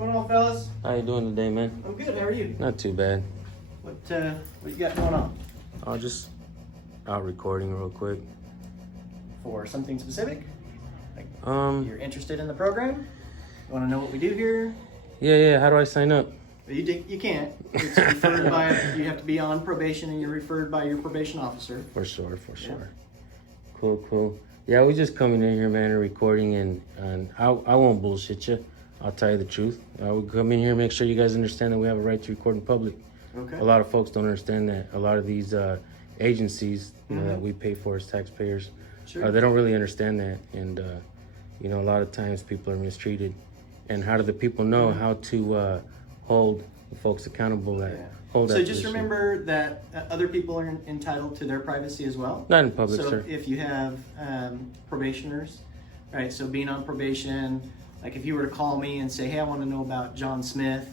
going on, fellas? How you doing today, man? I'm good. How are you? Not too bad. What you got going on? I'll just out recording real quick. For something specific? Like You're interested in the program? You want to know what we do here? Yeah. How do I sign up? Well, you can't. It's referred by. You have to be on probation, and you're referred by your probation officer. For sure. Cool. Yeah, we just coming in here, man, and recording, and I won't bullshit you. I'll tell you the truth. We come in here and make sure you guys understand that we have a right to record in public. Okay. A lot of folks don't understand that. A lot of these agencies, you know, that we pay for as taxpayers, Sure. they don't really understand that, and you know, a lot of times people are mistreated. And how do the people know how to hold the folks accountable that hold that So just position? remember that other people are entitled to their privacy as well. Not in public, So sir. if you have probationers, right? So being on probation, like if you were to call me and say, "Hey, I want to know about John Smith,"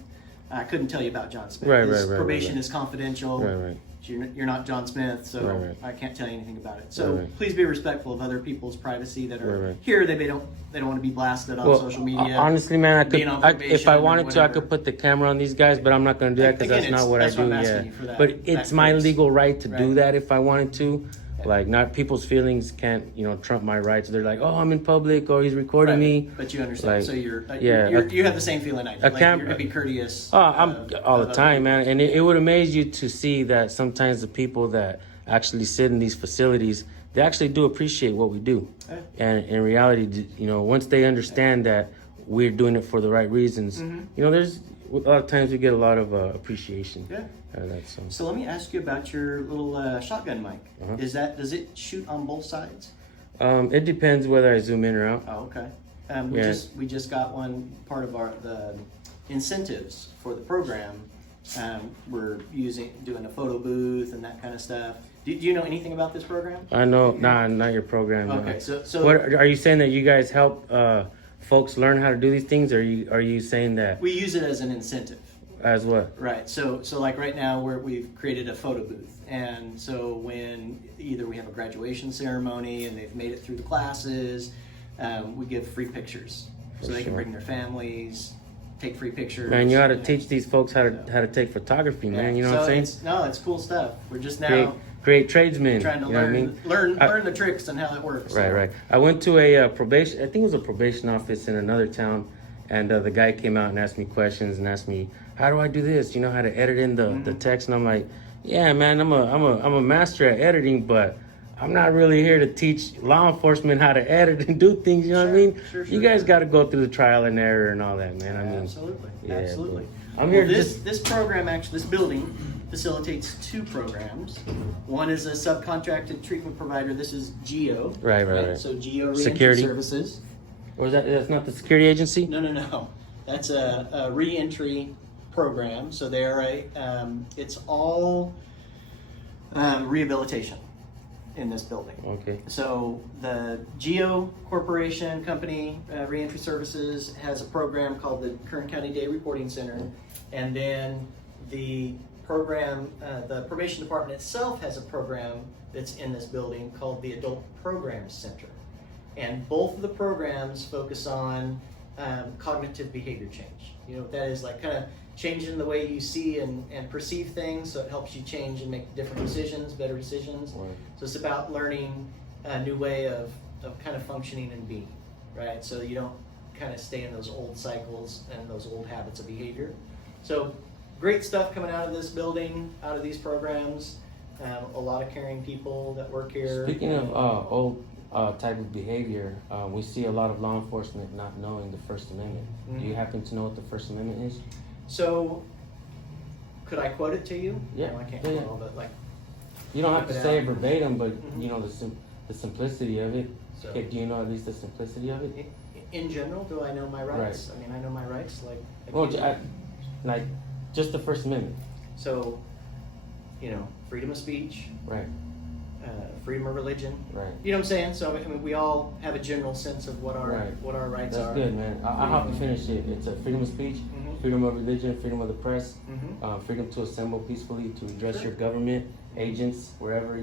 I couldn't tell you about John Smith. Right. Probation is confidential. Right. You're not John Smith, so Right. I can't tell you anything about it. So Right. please be respectful of other people's privacy that are Right. here. They don't want to be blasted on Well, social media. honestly, man, being on if I probation or wanted to, I whatever. could put the camera on these guys, but I'm not going to do that because Again, that's not what I do. I'm asking you for that- But it's that my grace. legal right to do Right. that if I wanted to. Like, not people's feelings can't, trump my rights. They're like, oh, I'm in public, or he's recording Right, me. but you understand. Like, so you yeah, have the same feeling I do. a Like, cam- you're gonna be courteous. Oh, I'm all the of time, man. And it would amaze you to see that sometimes the people that actually sit in these facilities, they actually do appreciate what we do. Yeah. And in reality, once they understand that we're doing it for the right reasons, there's a lot of times we get a lot of appreciation. Yeah. Out of that, so. So let me ask you about your little shotgun mic. Uh-huh. Does it shoot on both sides? It depends whether I zoom in or out. Oh, okay. Yeah. We just got one part of the incentives for the program. We're doing a photo booth and that kind of stuff. Do you know anything about this program? I know, not your program. no. Okay, so What are you saying, that you guys help folks learn how to do these things, or are you saying that we use it as an incentive. as what? Right. So like right now we've created a photo booth, and so when either we have a graduation ceremony and they've made it through the classes, we give free pictures so they can bring their families, take free pictures. Man, you ought to teach these folks how to take photography, man. You know what I'm saying? It's cool stuff. We're just now Great tradesmen. trying to you know what I mean? learn the tricks and how it works. Right. I went to a probation. I think it was a probation office in another town, and the guy came out and asked me questions and asked me, "How do I do this? You know how to edit in the text?" And I'm like, "Yeah, man, I'm a master at editing, but I'm not really here to teach law enforcement how to edit and do things." You know what I mean? Sure, you guys got to go through the trial and error and all that, man. I mean, Absolutely. yeah, Absolutely. but I'm here to This program, actually, this building facilitates two programs. One is a subcontracted treatment provider. This is GEO. Right. So GEO Reentry Security. Services. Or that's not the security agency? No. That's a reentry program. So they're it's all rehabilitation in this building. Okay. So the GEO Corporation Company, Reentry Services, has a program called the Kern County Day Reporting Center, and then the program, the probation department itself has a program that's in this building called the Adult Programs Center, and both of the programs focus on cognitive behavior change. You know what that is, like kind of changing the way you see and perceive things, so it helps you change and make different decisions, better decisions. Right. So it's about learning a new way of kind of functioning and being, right? So you don't kind of stay in those old cycles and those old habits of behavior. So great stuff coming out of this building, out of these programs. A lot of caring people that work here. Speaking of old type of behavior, we see a lot of law enforcement not knowing the First Amendment. Do you happen to know what the First Amendment is? So, could I quote it to you? Yeah. No, I can't Yeah. quote, but like. You don't have to say it out. verbatim, but Mhm. you know the simplicity of it. So- Okay, do you know at least the simplicity of it? In general, do I know my rights? I mean, I know my rights. Like Well, you. like just the First Amendment, So, freedom of speech, right? freedom of religion. Right. You know what I'm saying? So I mean, we all have a general sense of what our rights That's are. good, man. I'll have to finish it. It's a freedom of speech, Mhm. freedom of religion, freedom of the press, Mhm. freedom to assemble peacefully, to address Sure. your government agents wherever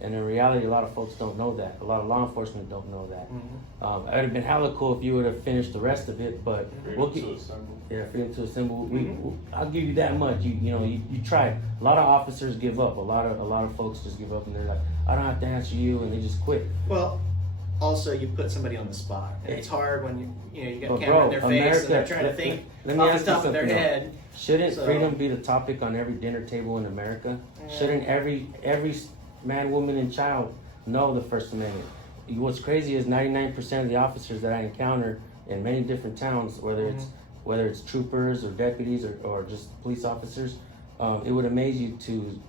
And in reality, a lot of folks don't know that. A lot of law enforcement don't know that. Mm-hmm. It would have been hella cool if you would have finished the rest of it, but Freedom to assemble. yeah, freedom to assemble. Mm-hmm. I'll give you that much. You try. A lot of officers give up. A lot of folks just give up, and they're like, I don't have to answer you, and they just quit. Well, also you put somebody on the spot, and it's hard when you got But camera in their bro, face America, and they're trying to think let me off ask the you top of their something, head. Shouldn't So- freedom be the topic on every dinner table in America? Yeah. Shouldn't every man, woman, and child know the First Amendment? What's crazy is 99% of the officers that I encounter in many different towns, whether it's troopers or deputies or just police officers, it would amaze you to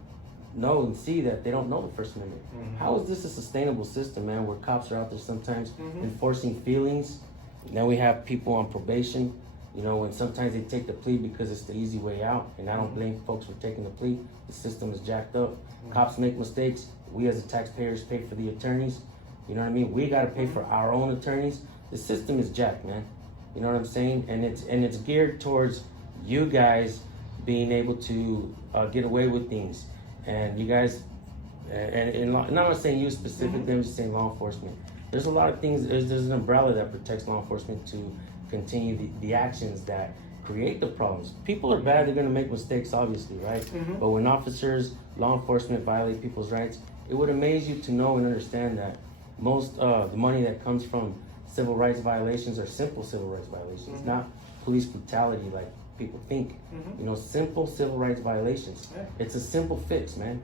know and see that they don't know the First Amendment. How is this a sustainable system, man, where cops are out there sometimes enforcing feelings? Now we have people on probation, and sometimes they take the plea because it's the easy way out, and I don't blame folks for taking the plea. The system is jacked up. Cops make mistakes. We as the taxpayers pay for the attorneys. You know what I mean? We got to pay for our own attorneys. The system is jacked, man. You know what I'm saying? And it's geared towards you guys being able to get away with things. And you guys, and I'm not saying you specifically, I'm just saying law enforcement. There's a lot of things, there's an umbrella that protects law enforcement to continue the actions that create the problems. People are bad, they're gonna make mistakes, obviously, right? But when officers, law enforcement violate people's rights, it would amaze you to know and understand that most the money that comes from civil rights violations are simple civil rights violations, not police brutality like people think. Simple civil rights violations. Yeah. It's a simple fix, man.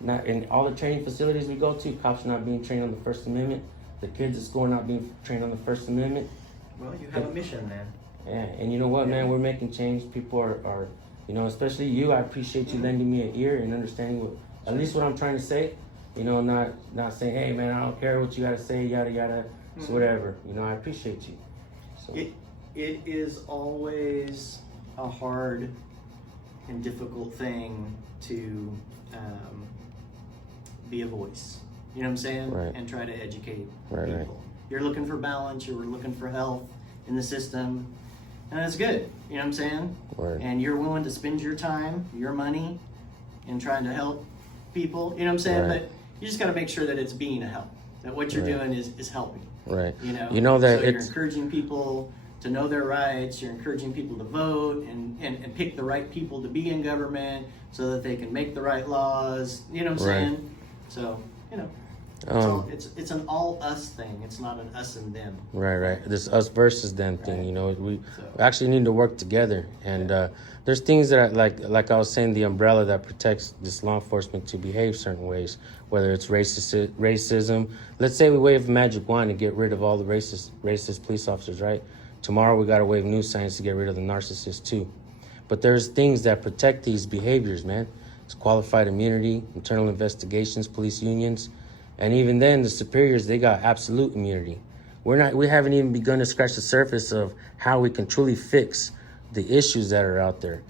Not in all the training facilities we go to, cops are not being trained on the First Amendment. The kids at school are not being trained on the First Amendment. Well, you have a mission, man. Yeah, and you know what, man? We're making change. People are especially you. I appreciate you lending me an ear and understanding at least what I'm trying to say. Not saying, hey, man, I don't care what you got to say, yada yada. So whatever. I appreciate you. So. It is always a hard and difficult thing to be a voice. You know what I'm saying? Right. And try to educate Right. people. You're looking for balance. You're looking for health in the system, and that's good. You know what I'm saying? Right. And you're willing to spend your time, your money, in trying to help people. You know what I'm saying? Right. But you just got to make sure that it's being a help. That what you're Right. doing is helping. Right. You know that so you're it's encouraging people to know their rights. You're encouraging people to vote and pick the right people to be in government so that they can make the right laws. You know what I'm Right. saying? So it's an all us thing. It's not an us and them. Right. This us versus them thing, Right. we So- actually need to work together. And there's things that like I was saying, the umbrella that protects this law enforcement to behave certain ways, whether it's racism. Let's say we wave a magic wand to get rid of all the racist police officers, right? Tomorrow we got to wave new signs to get rid of the narcissists too. But there's things that protect these behaviors, man. It's qualified immunity, internal investigations, police unions. And even then, the superiors, they got absolute immunity. We haven't even begun to scratch the surface of how we can truly fix the issues that are out there.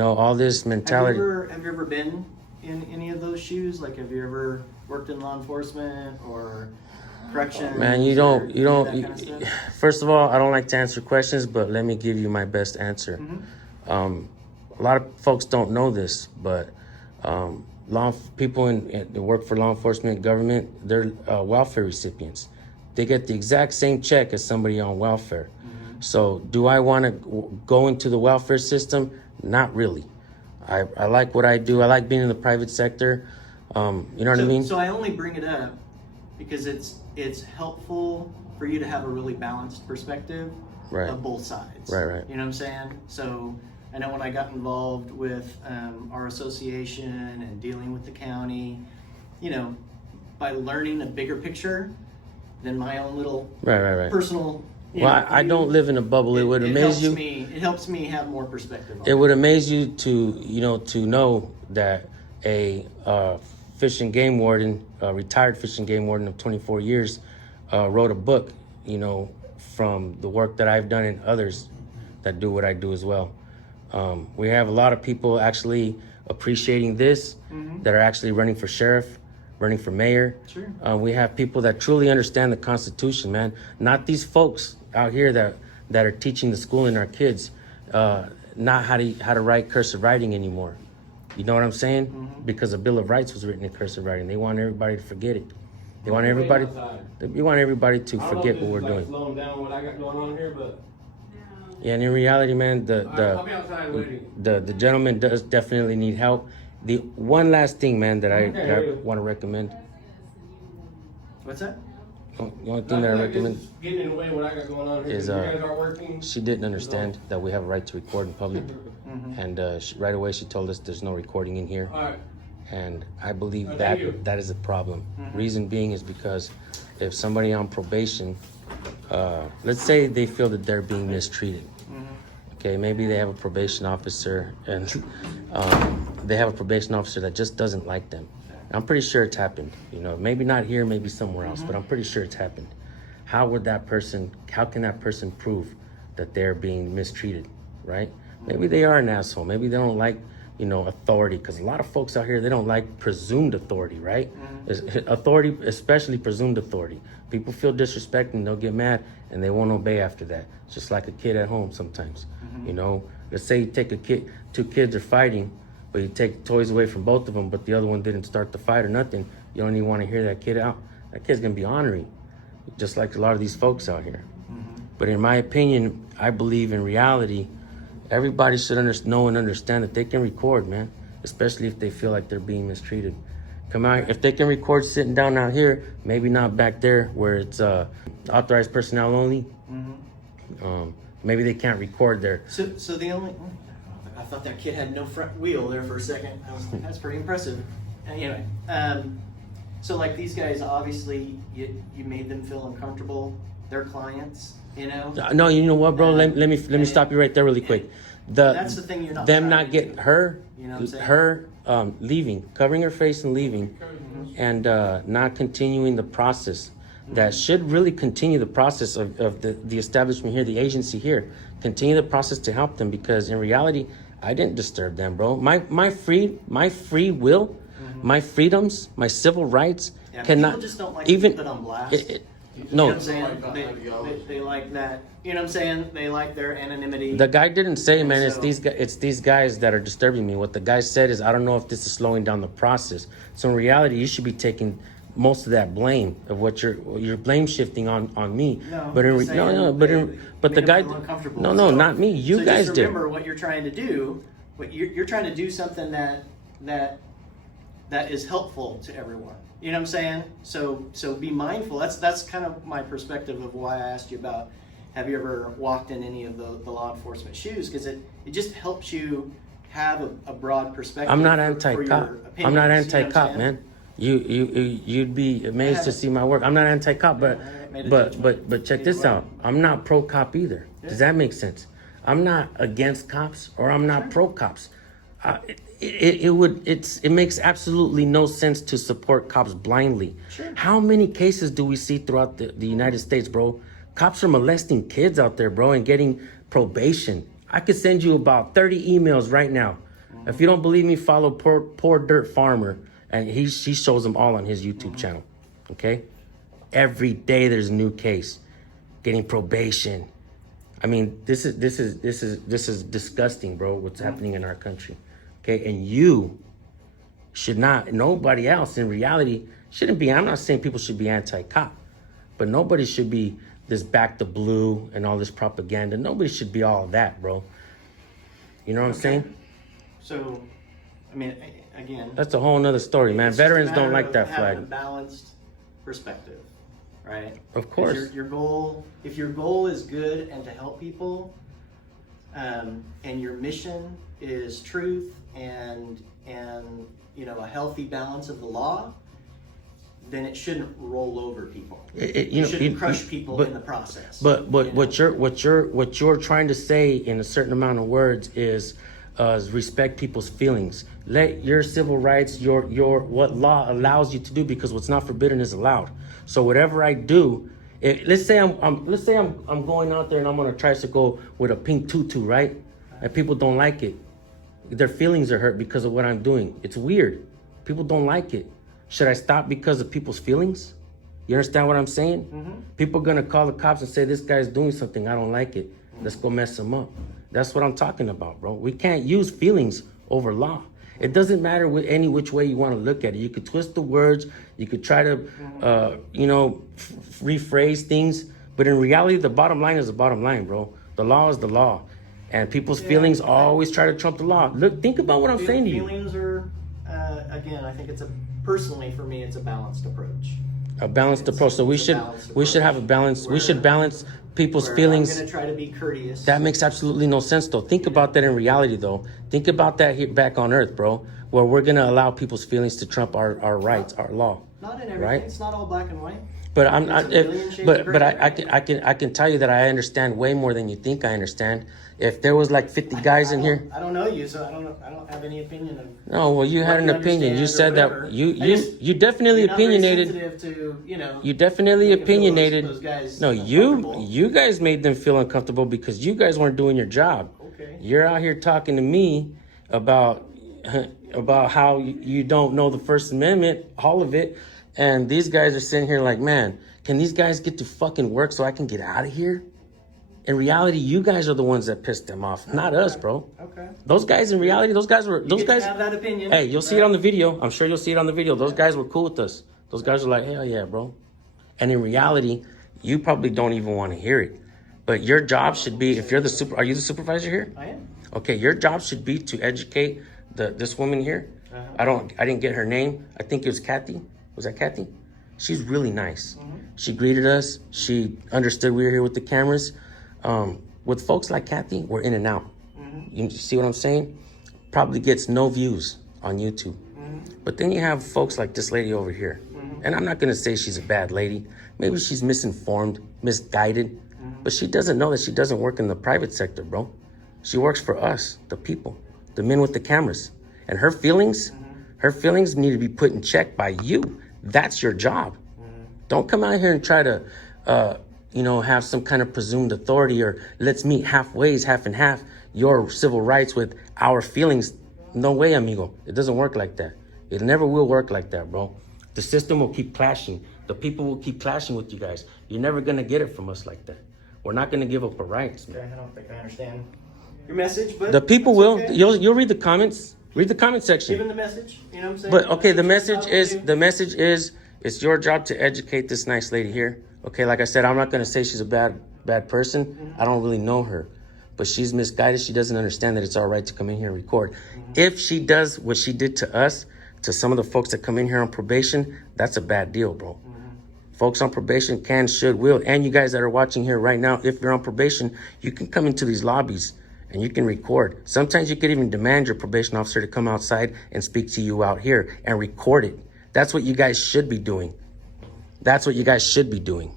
All this mentality. Have you ever been in any of those shoes? Like, have you ever worked in law enforcement or corrections? Man, you or don't. any of that kind of stuff? First of all, I don't like to answer questions, but let me give you my best answer. A lot of folks don't know this, but people that work for law enforcement, government, they're welfare recipients. They get the exact same check as somebody on welfare. So do I want to go into the welfare system? Not really. I like what I do. I like being in the private sector. You know what I mean? So I only bring it up because it's helpful for you to have a really balanced perspective Right. of both sides. Right. You know what I'm saying? So I know when I got involved with our association and dealing with the county, by learning a bigger picture than my own little Right. personal. I don't live in a bubble. It would amaze you. It helps me have more perspective on It would amaze you to know that a fish and game warden, a retired fish and game warden of 24 years, wrote a book, from the work that I've done and others that do what I do as well. We have a lot of people actually appreciating this, that are actually running for sheriff, running for mayor. Sure. We have people that truly understand the Constitution, man. Not these folks out here that are teaching the schooling our kids, not how to write cursive writing anymore. You know what I'm saying? Because the Bill of Rights was written in cursive writing. They want everybody to forget it. They want everybody. They want everybody to forget what we're doing. Slowing down what I got going on here, but Yeah, and in reality, man, I'll be outside waiting. the gentleman does definitely need help. The one last thing, man, that I Okay. want to recommend. What's that? The only thing that I recommend It's getting in the way of what I got going on here. is you guys are working. she didn't understand that we have a right to record in public, and right away she told us there's no recording in here. All right. And I believe Thank that you. that is a problem. Reason being is because if somebody on probation, let's say they feel that they're being mistreated. Okay, maybe they have a probation officer and they have a probation officer that just doesn't like them. I'm pretty sure it's happened. You know, maybe not here, maybe somewhere else, but I'm pretty sure it's happened. How can that person prove that they're being mistreated, right? Maybe they are an asshole. Maybe they don't like, authority, because a lot of folks out here, they don't like presumed authority, right? Authority, especially presumed authority. People feel disrespected and they'll get mad and they won't obey after that. It's just like a kid at home sometimes. Let's say you take two kids are fighting, but you take toys away from both of them, but the other one didn't start the fight or nothing. You don't even want to hear that kid out. That kid's gonna be ornery, just like a lot of these folks out here. But in my opinion, I believe in reality, everybody should know and understand that they can record, man, especially if they feel like they're being mistreated. Come out, if they can record sitting down out here, maybe not back there where it's authorized personnel only. Maybe they can't record there. So the only, I thought that kid had no front wheel there for a second. That's pretty impressive. Anyway, so like these guys, obviously you made them feel uncomfortable. They're clients, No, you know what, bro? Let me stop you right there really quick. That's the thing you're not them trying not to getting do. her, You know what I'm saying? her leaving, covering her face and leaving, and not continuing the process that should really continue the process of the establishment here, the agency here, continue the process to help them, because in reality, I didn't disturb them, bro. My free will, my freedoms, my civil rights cannot people just don't like even to put on blast. no. You know what I'm saying? They like that. You know what I'm saying? They like their anonymity. The guy didn't say, man, So- it's these guys that are disturbing me. What the guy said is, I don't know if this is slowing down the process. So in reality, you should be taking most of that blame of what you're blame shifting on me. No, but I'm saying but they the made guy, them feel uncomfortable. no, So- not me. You so guys just did. remember what you're trying to do. What you're trying to do something that is helpful to everyone. You know what I'm saying? So be mindful. That's kind of my perspective of why I asked you about, have you ever walked in any of the law enforcement shoes? Because it just helps you have a broad perspective. I'm not for anti-cop. your I'm opinions, not you know what I'm anti-cop, saying? man. You'd be amazed to see my work. I'm not anti-cop, but made a but check this out. I'm not pro-cop either. Does that make sense? I'm not against cops or I'm not pro-cops. It makes absolutely no sense to support cops blindly. Sure. How many cases do we see throughout the United States, bro? Cops are molesting kids out there, bro, and getting probation. I could send you about 30 emails right now. If you don't believe me, follow Poor Dirt Farmer, and he shows them all on his YouTube channel. Okay, every day there's a new case, getting probation. I mean, this is disgusting, bro. What's happening in our country? Okay, and you should not. Nobody else in reality shouldn't be. I'm not saying people should be anti-cop, but nobody should be this back to blue and all this propaganda. Nobody should be all that, bro. You know what I'm saying? So, I mean, again, That's a whole nother story, man. it's just a Veterans don't matter like of that having flag. a balanced perspective, right? Of course. Your goal, if your goal is good and to help people, and your mission is truth and a healthy balance of the law, then it shouldn't roll over people. It shouldn't crush people in the process. But what you're trying to say in a certain amount of words is respect people's feelings. Let your civil rights, your what law allows you to do, because what's not forbidden is allowed. So whatever I do, let's say I'm going out there and I'm on a tricycle with a pink tutu, right? And people don't like it. Their feelings are hurt because of what I'm doing. It's weird. People don't like it. Should I stop because of people's feelings? You understand what I'm saying? Mm-hmm. People are gonna call the cops and say, this guy's doing something, I don't like it. Let's go mess him up. That's what I'm talking about, bro. We can't use feelings over law. It doesn't matter any which way you want to look at it. You could twist the words. You could try to, rephrase things. But in reality, the bottom line is the bottom line, bro. The law is the law. And people's feelings always try to trump the law. Look, think about what I'm saying to you. Feelings are, again, I think personally for me, it's a balanced approach. A balanced approach. So we should have a balance. We should balance people's feelings. I'm going to try to be courteous. That makes absolutely no sense, though. Think about that in reality, though. Think about that here back on Earth, bro, where we're going to allow people's feelings to trump our rights, our law. Not in everything. Right? It's not all black and white. But I can tell you that I understand way more than you think I understand. If there was like 50 guys in here. I don't know you, so I don't have any opinion of. No, well, you had an opinion. You said that you definitely opinionated. You're not very sensitive to, You definitely opinionated. Those guys No, uncomfortable. you guys made them feel uncomfortable because you guys weren't doing your job. Okay. You're out here talking to me about how you don't know the First Amendment, all of it, and these guys are sitting here like, man, can these guys get to fucking work so I can get out of here? In reality, you guys are the ones that pissed them off, not us, bro. Okay. Those guys, in reality, those guys have that opinion. Hey, you'll see it on the video. I'm sure you'll see it on the video. Those guys were cool with us. Those guys were like, hell yeah, bro. And in reality, you probably don't even want to hear it. But your job should be, if you're are you the supervisor here? I am. Okay, your job should be to educate this woman here. Uh-huh. I didn't get her name. I think it was Kathy. Was that Kathy? She's really nice. Mm-hmm. She greeted us. She understood we were here with the cameras. With folks like Kathy, we're in and out. Mm-hmm. You see what I'm saying? Probably gets no views on YouTube. Mm-hmm. But then you have folks like this lady over here. Mm-hmm. And I'm not going to say she's a bad lady. Maybe she's misinformed, misguided. Mm-hmm. But she doesn't know that she doesn't work in the private sector, bro. She works for us, the people, the men with the cameras. And her feelings need to be put in check by you. That's your job. Don't come out here and try to, have some kind of presumed authority or let's meet halfway, half and half, your civil rights with our feelings. No way, amigo. It doesn't work like that. It never will work like that, bro. The system will keep clashing. The people will keep clashing with you guys. You're never going to get it from us like that. We're not going to give up our rights, man. Okay, I don't think I understand your message, but The people will. okay. You'll read the comments. Read the comment section. Give them the message. You know what I'm saying? But okay, the message message is it's your job to educate this nice lady here. Okay, like I said, I'm not gonna say she's a bad person. Mm-hmm. I don't really know her, but she's misguided. She doesn't understand that it's all right to come in here and record. If she does what she did to us, to some of the folks that come in here on probation, that's a bad deal, bro. Folks on probation can, should, will, and you guys that are watching here right now, if you're on probation, you can come into these lobbies and you can record. Sometimes you could even demand your probation officer to come outside and speak to you out here and record it. That's what you guys should be doing. That's what you guys should be doing.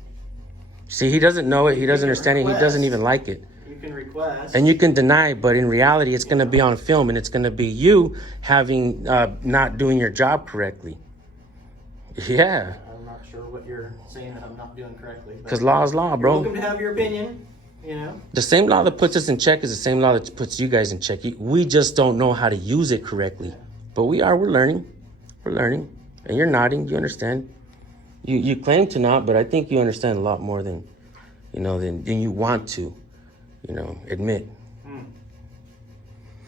See, he doesn't know it. He doesn't understand it. He doesn't even like it. You can request. And you can deny, but in reality, it's going to be on film and it's going to be you having, not doing your job correctly. Yeah. I'm not sure what you're saying that I'm not doing correctly. Because law is law, You're bro. welcome to have your opinion, you know. The same law that puts us in check is the same law that puts you guys in check. We just don't know how to use it correctly. But we're learning. We're learning. And you're nodding, you understand. You claim to not, but I think you understand a lot more than you want to, admit.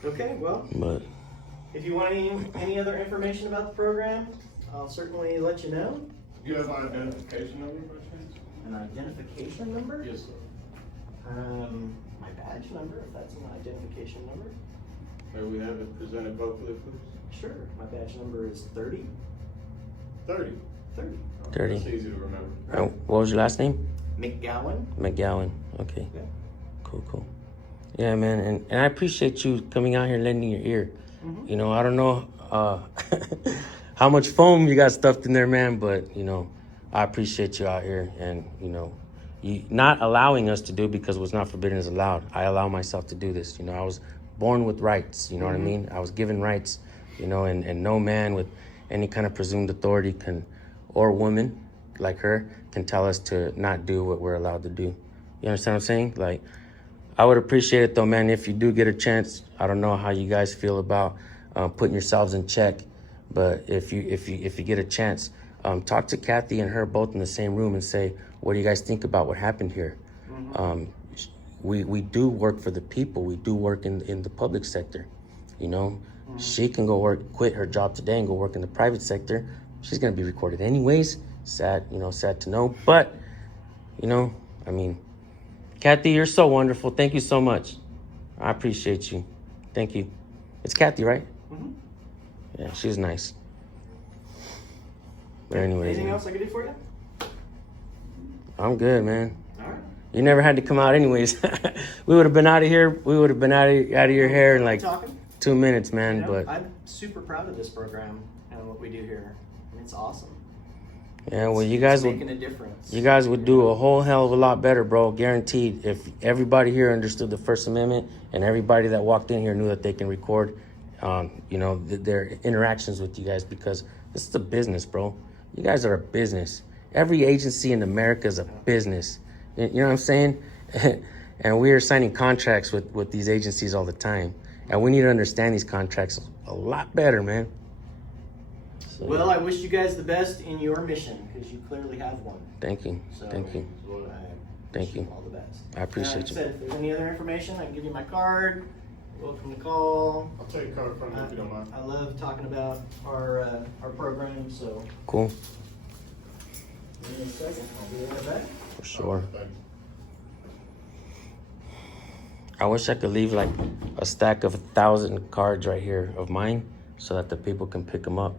Okay, well, But if you want any other information about the program, I'll certainly let you know. You have my identification number, by chance? An identification number? Yes, sir. My badge number, if that's an identification number. May we have it presented vocally, please? Sure, my badge number is 30. 30. 30. 30. That's easy to remember. What was your last name? McGowan. McGowan. Okay. Yeah. Cool. Yeah, man, and I appreciate you coming out here and lending your ear. Mm-hmm. I don't know how much foam you got stuffed in there, man, but I appreciate you out here and you not allowing us to do because what's not forbidden is allowed. I allow myself to do this. I was born with rights. You know what I mean? I was given rights. And no man with any kind of presumed authority or woman like her can tell us to not do what we're allowed to do. You understand what I'm saying? Like, I would appreciate it though, man, if you do get a chance. I don't know how you guys feel about putting yourselves in check, but if you get a chance, talk to Kathy and her both in the same room and say, what do you guys think about what happened here? We do work for the people. We do work in the public sector. You know, she can go quit her job today and go work in the private sector. She's gonna be recorded anyways. Sad, sad to know. But, I mean, Kathy, you're so wonderful. Thank you so much. I appreciate you. Thank you. It's Kathy, right? Mm-hmm. Yeah, she's nice. But anyways, Anything else I can do for you? I'm good, man. All right. You never had to come out anyways. We would have been out of here. We would have been out of your hair in like Talking? 2 minutes, man. You know, But I'm super proud of this program and what we do here. It's awesome. yeah, well, you guys making would a difference. you guys would do a whole hell of a lot better, bro. Guaranteed. If everybody here understood the First Amendment and everybody that walked in here knew that they can record, their interactions with you guys, because this is a business, bro. You guys are a business. Every agency in America is a business. You know what I'm saying? And we are signing contracts with these agencies all the time. And we need to understand these contracts a lot better, man. So, Well, I wish you guys the best in your mission, because you clearly have one. thank you. So, Thank you. Thank you. All the best. I appreciate Like I you. said, if there's any other information, I can give you my card. Welcome to call. I'll take a card from you if you don't mind. I love talking about our program, so Cool. give me a second. I'll be right back. For sure. Thank you. I wish I could leave like a stack of 1,000 cards right here of mine so that the people can pick them up.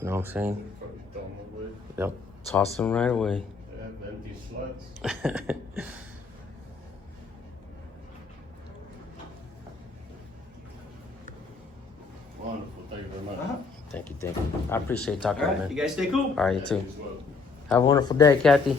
You know what I'm saying? Probably throw 'em away. They'll toss them right away. They have empty slots. Wonderful. Thank you very much. Uh-huh. Thank you. I appreciate talking, All right, man. you guys stay cool. All right, you too. As well. Have a wonderful day, Kathy.